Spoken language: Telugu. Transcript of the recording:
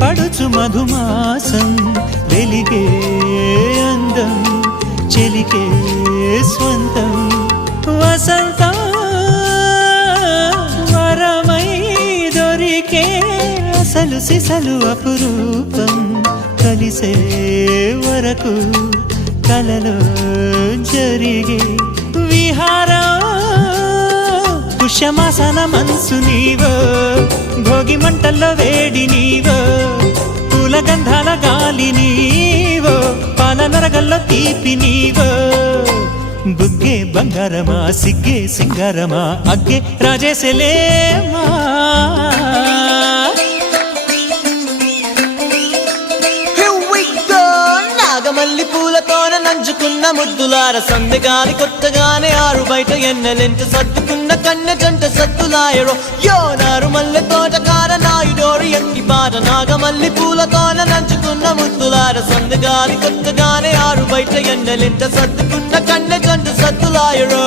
పడుచు మధుమాసం వెలిగే అందం చెలికే స్వంతం వసంతం వరమై దొరికే అసలు సిసలు అపురూపం కలిసే వరకు కలలో జరిగే విహారం పుష్యమాసన మనసు నీవో భోగి మంటల్లో వేడి నీవో పూల గంధాల గాలి నీవో పాల నరగల్లో తీపి నీవో బుగ్గే బంగారమా సిగ్గే సింగారమా అగ్గే రాజేశలేమా నాగమల్లి పూలతోన నంచుకున్న ముద్దులార సందెగాని కొత్తగానే ఆరు బయట ఎన్నెలెంట సర్దుకున్న కన్నె జంట సత్తులాయరో యో నారు మల్లె తోటకార నాయుడోరు ఎట్టి పాట నాగమల్లి పూలతోన నంచుకున్న ముద్దులార సందెగాని కొత్తగానే ఆరు బయట ఎన్నెలెంట సర్దుకున్న కన్నె జంట సత్తులాయరో